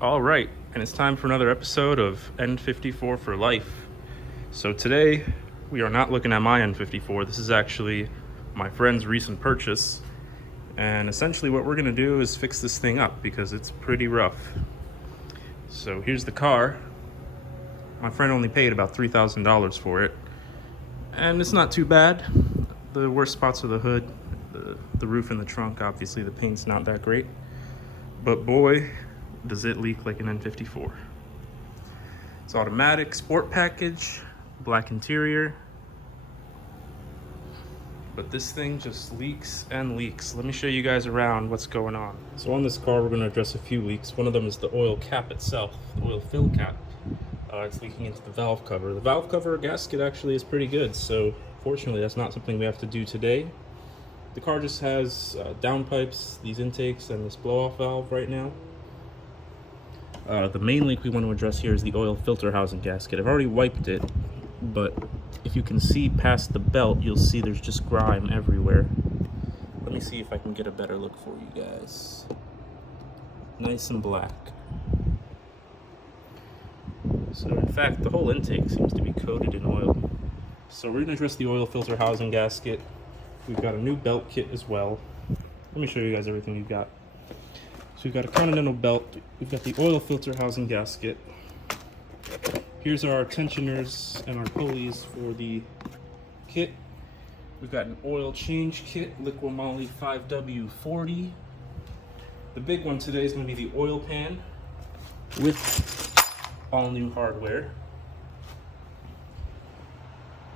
All right, and it's time for another episode of N54 for Life. So today, we are not looking at my N54. This is actually my friend's recent purchase. And essentially what we're gonna do is fix this thing up because it's pretty rough. So here's the car. My friend only paid about $3,000 for it. And it's not too bad. The worst spots are the hood, the roof and the trunk. Obviously the paint's not that great. But boy, does it leak like an N54. It's automatic, sport package, black interior. But this thing just leaks and leaks. Let me show you guys around what's going on. So on this car, we're gonna address a few leaks. One of them is the oil cap itself, the oil fill cap. It's leaking into the valve cover. The valve cover gasket actually is pretty good, so fortunately that's not something we have to do today. The car just has downpipes, these intakes, and this blow-off valve right now. The main leak we want to address here is the oil filter housing gasket. I've already wiped it, but if you can see past the belt, you'll see there's just grime everywhere. Let me see if I can get a better look for you guys. Nice and black. So in fact, the whole intake seems to be coated in oil. So we're going to address the oil filter housing gasket. We've got a new belt kit as well. Let me show you guys everything we've got. So we've got a continental belt. We've got the oil filter housing gasket. Here's our tensioners and our pulleys for the kit. We've got an oil change kit, Liqui-Moly 5W40. The big one today is going to be the oil pan with all new hardware.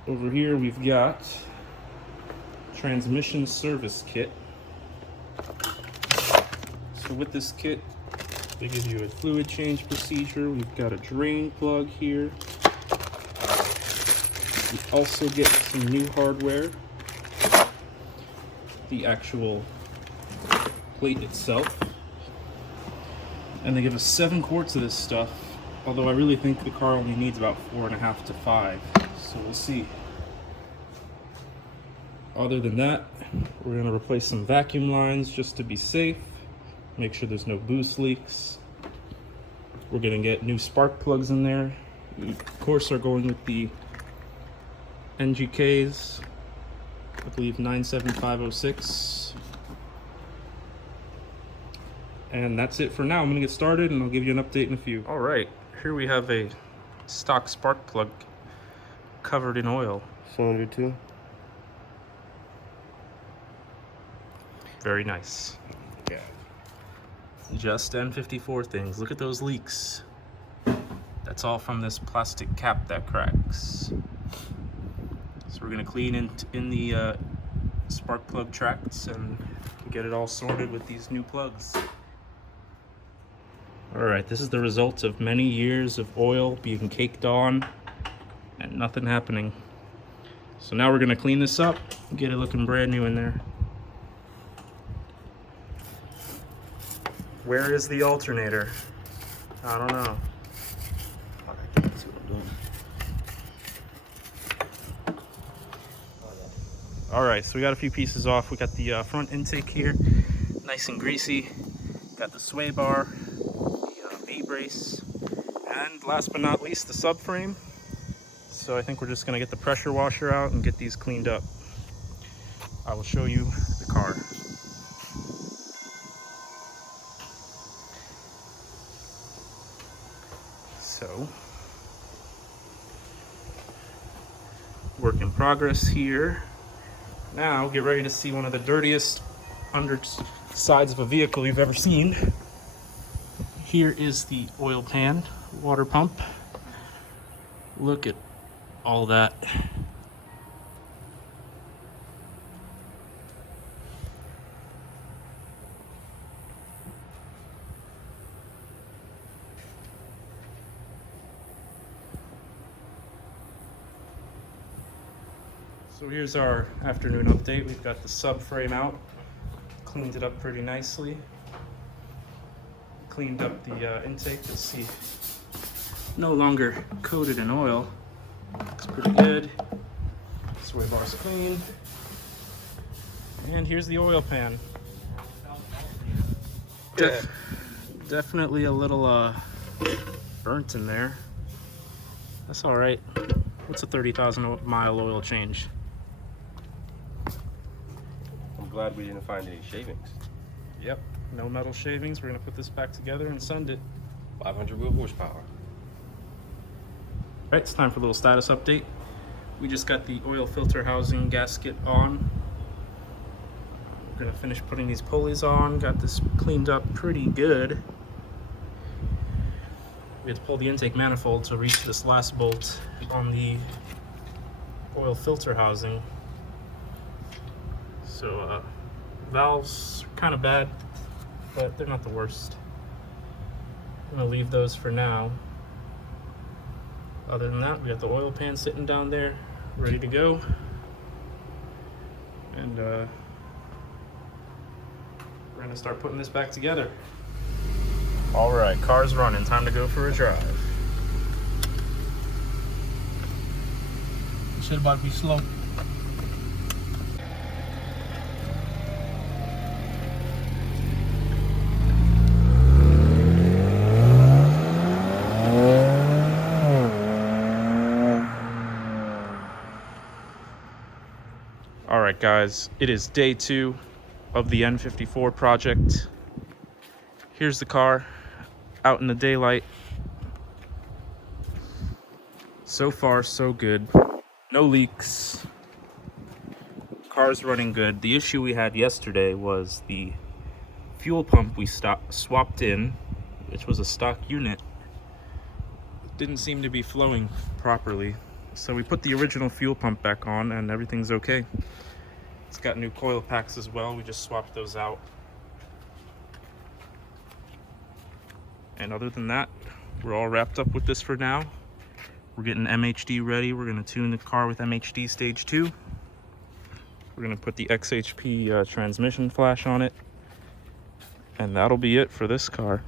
Over here we've got transmission service kit. So with this kit, they give you a fluid change procedure. We've got a drain plug here. We also get some new hardware. The actual plate itself. And they give us 7 quarts of this stuff. Although I really think the car only needs about 4.5 to 5. So we'll see. Other than that, we're gonna replace some vacuum lines just to be safe. Make sure there's no boost leaks. We're gonna get new spark plugs in there. We, of course, are going with the NGKs, I believe 97506. And that's it for now. I'm gonna get started and I'll give you an update in a few. All right, here we have a stock spark plug covered in oil. Cylinder 2. Very nice. Yeah. Just N54 things. Look at those leaks. That's all from this plastic cap that cracks. So we're gonna clean in the spark plug tracts and get it all sorted with these new plugs. All right, this is the result of many years of oil being caked on and nothing happening. So now we're gonna clean this up, get it looking brand new in there. Where is the alternator? I don't know. That's what I'm doing. All right, so we got a few pieces off. We got the front intake here, nice and greasy. Got the sway bar, the V-brace, and last but not least, the subframe. So I think we're just gonna get the pressure washer out and get these cleaned up. I will show you the car. So, work in progress here. Now, get ready to see one of the dirtiest undersides of a vehicle you've ever seen. Here is the oil pan, water pump. Look at all that. So here's our afternoon update. We've got the subframe out, cleaned it up pretty nicely. Cleaned up the intake. You'll see no longer coated in oil. Looks pretty good. Sway bar's clean. And here's the oil pan. Definitely a little burnt in there. That's all right. What's a 30,000 mile oil change? I'm glad we didn't find any shavings. Yep, no metal shavings. We're gonna put this back together and send it. 500 wheel horsepower. All right, it's time for a little status update. We just got the oil filter housing gasket on. We're gonna finish putting these pulleys on. Got this cleaned up pretty good. We had to pull the intake manifold to reach this last bolt on the oil filter housing. So valves are kind of bad, but they're not the worst. I'm gonna leave those for now. Other than that, we got the oil pan sitting down there, ready to go. And we're gonna start putting this back together. All right, car's running. Time to go for a drive. Shit about to be slow. All right, guys, it is day 2 of the N54 project. Here's the car out in the daylight. So far, so good. No leaks. Car's running good. The issue we had yesterday was the fuel pump we swapped in, which was a stock unit. It didn't seem to be flowing properly. So we put the original fuel pump back on and everything's okay. It's got new coil packs as well. We just swapped those out. And other than that, we're all wrapped up with this for now. We're getting MHD ready. We're gonna tune the car with MHD stage 2. We're gonna put the XHP transmission flash on it. And that'll be it for this car.